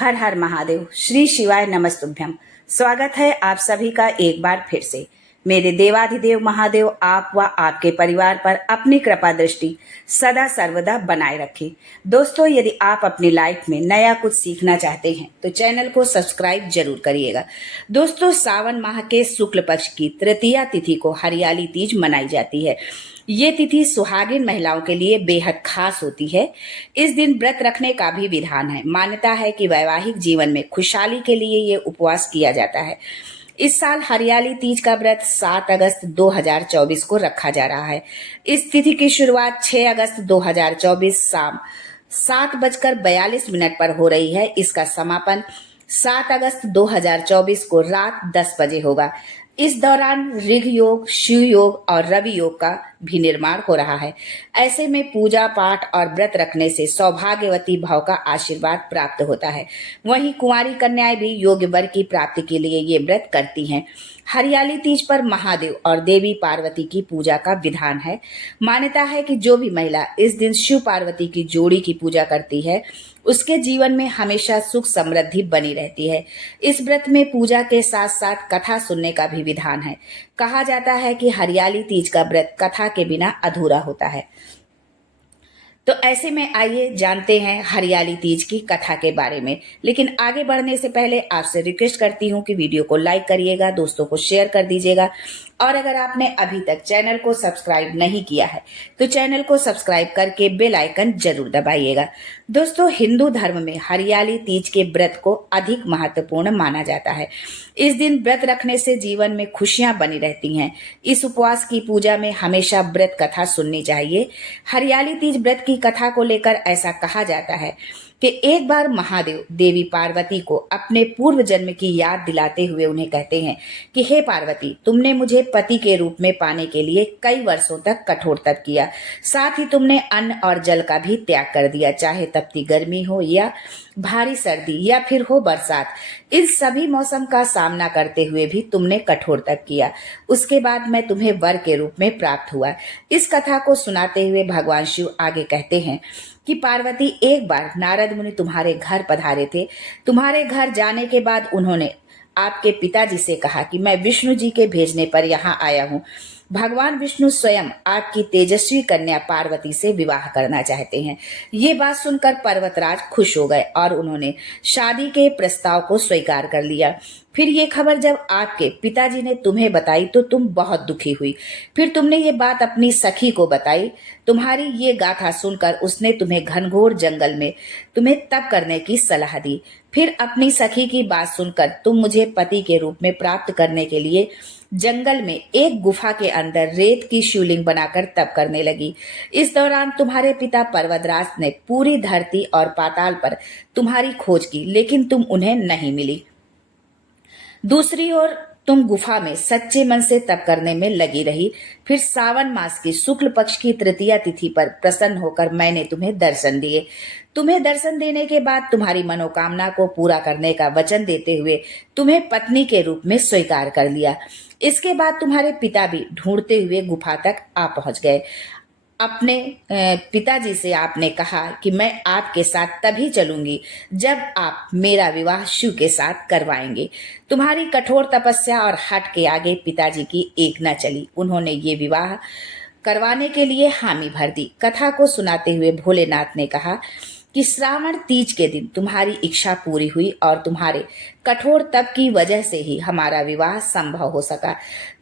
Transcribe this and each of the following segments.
हर हर महादेव। श्री शिवाय नमस्तुभ्यम। स्वागत है आप सभी का एक बार फिर से। मेरे देवाधिदेव महादेव आप व आपके परिवार पर अपनी कृपा दृष्टि सदा सर्वदा बनाए रखे। दोस्तों, यदि आप अपनी लाइफ में नया कुछ सीखना चाहते हैं तो चैनल को सब्सक्राइब जरूर करिएगा। दोस्तों, सावन माह के शुक्ल पक्ष की तृतीया तिथि को हरियाली तीज मनाई जाती है। ये तिथि सुहागिन महिलाओं के लिए बेहद खास होती है। इस दिन व्रत रखने का भी विधान है। मान्यता है कि वैवाहिक जीवन में खुशहाली के लिए ये उपवास किया जाता है। इस साल हरियाली तीज का व्रत 7 अगस्त 2024 को रखा जा रहा है। इस तिथि की शुरुआत 6 अगस्त 2024 शाम 7:42 पर हो रही है। इसका समापन 7 अगस्त 2024 को रात 10 बजे होगा। इस दौरान ऋग योग, शिव योग और रवि योग का भी निर्माण हो रहा है। ऐसे में पूजा पाठ और व्रत रखने से सौभाग्यवती भाव का आशीर्वाद प्राप्त होता है। वहीं कुंवारी कन्याएं भी योग्य वर की प्राप्ति के लिए ये व्रत करती हैं। हरियाली तीज पर महादेव और देवी पार्वती की पूजा का विधान है। मान्यता है कि जो भी महिला इस दिन शिव पार्वती की जोड़ी की पूजा करती है उसके जीवन में हमेशा सुख समृद्धि बनी रहती है। इस व्रत में पूजा के साथ साथ कथा सुनने का भी विधान है। कहा जाता है कि हरियाली तीज का व्रत कथा के बिना अधूरा होता है। तो ऐसे में आइए जानते हैं हरियाली तीज की कथा के बारे में। लेकिन आगे बढ़ने से पहले आपसे रिक्वेस्ट करती हूँ कि वीडियो को लाइक करिएगा, दोस्तों को शेयर कर दीजिएगा और अगर आपने अभी तक चैनल को सब्सक्राइब नहीं किया है तो चैनल को सब्सक्राइब करके बेल आइकन जरूर दबाइएगा। दोस्तों, हिंदू धर्म में हरियाली तीज के व्रत को अधिक महत्वपूर्ण माना जाता है। इस दिन व्रत रखने से जीवन में खुशियां बनी रहती हैं। इस उपवास की पूजा में हमेशा व्रत कथा सुननी चाहिए। हरियाली तीज व्रत की कथा को लेकर ऐसा कहा जाता है कि एक बार महादेव देवी पार्वती को अपने पूर्व जन्म की याद दिलाते हुए उन्हें कहते हैं कि हे पार्वती, तुमने मुझे पति के रूप में पाने के लिए कई वर्षों तक कठोर तप किया। साथ ही तुमने अन्न और जल का भी त्याग कर दिया, चाहे तपती गर्मी हो या भारी सर्दी या फिर हो बरसात। इन सभी मौसम का सामना करते हुए भी तुमने कठोर तप किया। उसके बाद मैं तुम्हें वर के रूप में प्राप्त हुआ। इस कथा को सुनाते हुए भगवान शिव आगे कहते हैं कि पार्वती, एक बार नारद मुनि तुम्हारे घर पधारे थे। तुम्हारे घर जाने के बाद उन्होंने आपके पिताजी से कहा कि मैं विष्णु जी के भेजने पर यहाँ आया हूँ। भगवान विष्णु स्वयं आपकी तेजस्वी कन्या पार्वती से विवाह करना चाहते हैं। ये बात सुनकर पर्वतराज खुश हो गए और उन्होंने शादी के प्रस्ताव को स्वीकार कर लिया। फिर ये खबर जब आपके पिताजी ने तुम्हें बताई तो तुम बहुत दुखी हुई। फिर तुमने ये बात अपनी सखी को बताई। तुम्हारी ये गाथा सुनकर उसने तुम्हें घनघोर जंगल में तुम्हें तप करने की सलाह दी। फिर अपनी सखी की बात सुनकर तुम मुझे पति के रूप में प्राप्त करने के लिए जंगल में एक गुफा के अंदर रेत की शिवलिंग बनाकर तप करने लगी। इस दौरान तुम्हारे पिता पर्वतराज ने पूरी धरती और पाताल पर तुम्हारी खोज की, लेकिन तुम उन्हें नहीं मिली। दूसरी ओर तुम गुफा में सच्चे मन से तप करने में लगी रही। फिर सावन मास की शुक्ल पक्ष की तृतीया तिथि पर प्रसन्न होकर मैंने तुम्हें दर्शन दिए। तुम्हें दर्शन देने के बाद तुम्हारी मनोकामना को पूरा करने का वचन देते हुए तुम्हें पत्नी के रूप में स्वीकार कर लिया। इसके बाद तुम्हारे पिता भी ढूंढते हुए गुफा तक आ पहुंच गए। अपने पिताजी से आपने कहा कि मैं आपके साथ तभी चलूंगी जब आप मेरा विवाह शिव के साथ करवाएंगे। तुम्हारी कठोर तपस्या और हठ के आगे पिताजी की एक न चली। उन्होंने ये विवाह करवाने के लिए हामी भर दी। कथा को सुनाते हुए भोलेनाथ ने कहा कि श्रावण तीज के दिन तुम्हारी इच्छा पूरी हुई और तुम्हारे कठोर तप की वजह से ही हमारा विवाह संभव हो सका।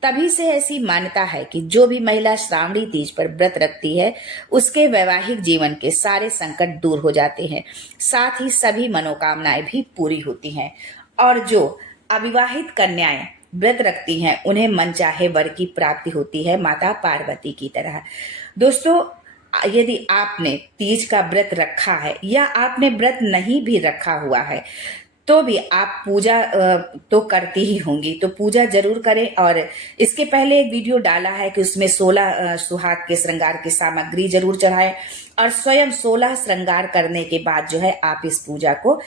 तभी से ऐसी मान्यता है कि जो भी महिला श्रावणी तीज पर व्रत रखती है उसके वैवाहिक जीवन के सारे संकट दूर हो जाते हैं, साथ ही सभी मनोकामनाएं भी पूरी होती हैं। और जो अविवाहित कन्याएं व्रत रखती हैं उन्हें मनचाहे वर की प्राप्ति होती है, माता पार्वती की तरह। दोस्तों, यदि आपने तीज का व्रत रखा है या आपने व्रत नहीं भी रखा हुआ है तो भी आप पूजा तो करती ही होंगी, तो पूजा जरूर करें। और इसके पहले एक वीडियो डाला है कि उसमें 16 सुहाग के श्रृंगार की सामग्री जरूर चढ़ाएं और स्वयं 16 श्रृंगार करने के बाद जो है आप इस पूजा को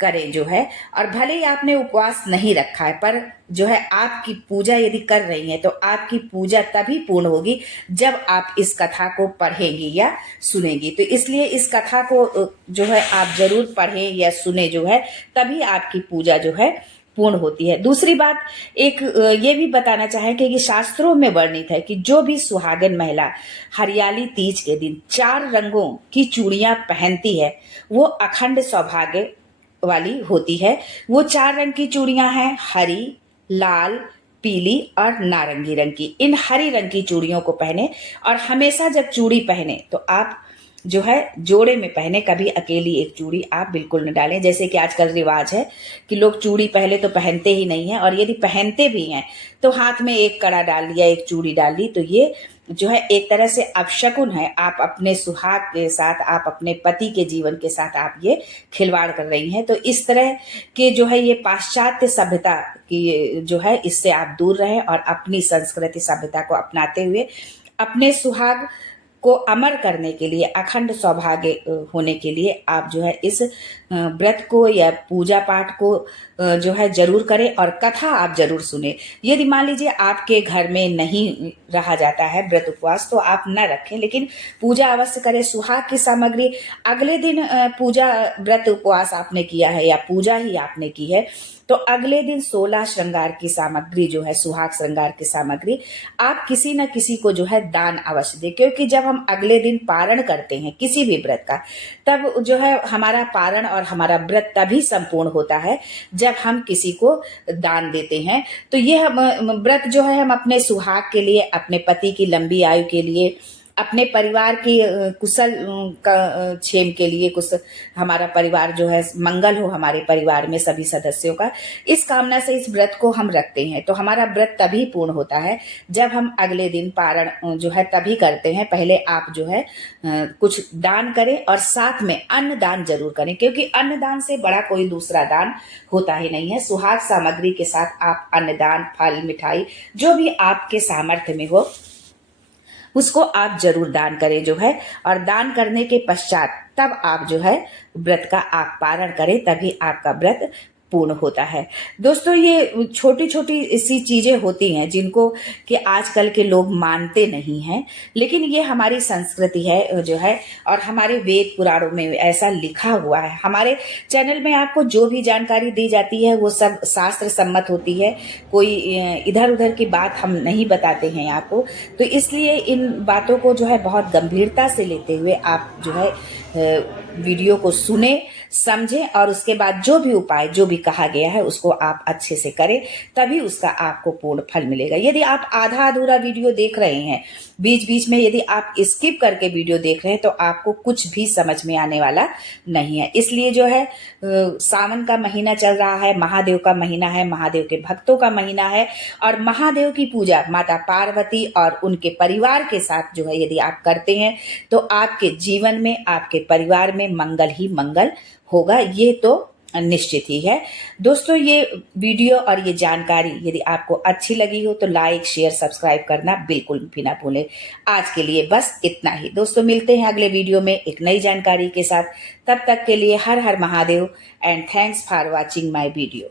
करें जो है। और भले ही आपने उपवास नहीं रखा है, पर जो है आपकी पूजा यदि कर रही हैं तो आपकी पूजा तभी पूर्ण होगी जब आप इस कथा को पढ़ेंगी या सुनेंगी। तो इसलिए इस कथा को जो है आप जरूर पढ़ें या सुने जो है, तभी आपकी पूजा जो है पूर्ण होती है। दूसरी बात एक ये भी बताना चाहेंगे कि शास्त्रों में वर्णित है कि जो भी सुहागन महिला हरियाली तीज के दिन 4 रंगों की चूड़ियां पहनती है वो अखंड सौभाग्य वाली होती है। वो 4 रंग की चूड़ियां हैं, हरी, लाल, पीली और नारंगी रंग की। इन हरी रंग की चूड़ियों को पहने और हमेशा जब चूड़ी पहने तो आप जो है जोड़े में पहने, कभी अकेली एक चूड़ी आप बिल्कुल न डालें। जैसे कि आजकल रिवाज है कि लोग चूड़ी पहले तो पहनते ही नहीं है, और यदि पहनते भी हैं तो हाथ में एक कड़ा डाल लिया, एक चूड़ी डाल ली, तो ये जो है एक तरह से अपशकुन है। आप अपने सुहाग के साथ, आप अपने पति के जीवन के साथ आप ये खिलवाड़ कर रही हैं। तो इस तरह के जो है ये पाश्चात्य सभ्यता की जो है, इससे आप दूर रहें और अपनी संस्कृति सभ्यता को अपनाते हुए अपने सुहाग को अमर करने के लिए, अखंड सौभाग्य होने के लिए आप जो है इस व्रत को या पूजा पाठ को जो है जरूर करें और कथा आप जरूर सुने। यदि मान लीजिए आपके घर में नहीं रहा जाता है व्रत उपवास तो आप न रखें, लेकिन पूजा अवश्य करें। सुहाग की सामग्री अगले दिन पूजा व्रत उपवास आपने किया है या पूजा ही आपने की है तो अगले दिन 16 श्रृंगार की सामग्री जो है, सुहाग श्रृंगार की सामग्री आप किसी न किसी को जो है दान अवश्य दें। क्योंकि जब हम अगले दिन पारण करते हैं किसी भी व्रत का, तब जो है हमारा पारण और हमारा व्रत तभी संपूर्ण होता है जब हम किसी को दान देते हैं। तो ये हम व्रत जो है हम अपने सुहाग के लिए, अपने पति की लंबी आयु के लिए, अपने परिवार की कुशल क्षेम के लिए, कुछ हमारा परिवार जो है मंगल हो हमारे परिवार में सभी सदस्यों का, इस कामना से इस व्रत को हम रखते हैं। तो हमारा व्रत तभी पूर्ण होता है जब हम अगले दिन पारण जो है तभी करते हैं। पहले आप जो है कुछ दान करें और साथ में अन्न दान जरूर करें, क्योंकि अन्न दान से बड़ा कोई दूसरा दान होता ही नहीं है। सुहाग सामग्री के साथ आप अन्न दान, फल, मिठाई जो भी आपके सामर्थ्य में हो उसको आप जरूर दान करें जो है। और दान करने के पश्चात तब आप जो है व्रत का आप पारण करें, तभी आपका व्रत पूर्ण होता है। दोस्तों ये छोटी छोटी सी चीजें होती हैं जिनको कि आजकल के लोग मानते नहीं हैं, लेकिन ये हमारी संस्कृति है जो है, और हमारे वेद पुराणों में ऐसा लिखा हुआ है। हमारे चैनल में आपको जो भी जानकारी दी जाती है वो सब शास्त्र सम्मत होती है, कोई इधर उधर की बात हम नहीं बताते हैं आपको। तो इसलिए इन बातों को जो है बहुत गंभीरता से लेते हुए आप जो है वीडियो को सुने, समझें और उसके बाद जो भी उपाय जो भी कहा गया है उसको आप अच्छे से करें, तभी उसका आपको पूर्ण फल मिलेगा। यदि आप आधा अधूरा वीडियो देख रहे हैं, बीच बीच में यदि आप स्किप करके वीडियो देख रहे हैं तो आपको कुछ भी समझ में आने वाला नहीं है। इसलिए जो है सावन का महीना चल रहा है, महादेव का महीना है, महादेव के भक्तों का महीना है, और महादेव की पूजा माता पार्वती और उनके परिवार के साथ जो है यदि आप करते हैं तो आपके जीवन में, आपके परिवार में मंगल ही मंगल होगा, ये तो निश्चित ही है। दोस्तों ये वीडियो और ये जानकारी यदि आपको अच्छी लगी हो तो लाइक, शेयर, सब्सक्राइब करना बिल्कुल भी ना भूलें। आज के लिए बस इतना ही। दोस्तों मिलते हैं अगले वीडियो में एक नई जानकारी के साथ। तब तक के लिए हर हर Mahadev and thanks for watching my video.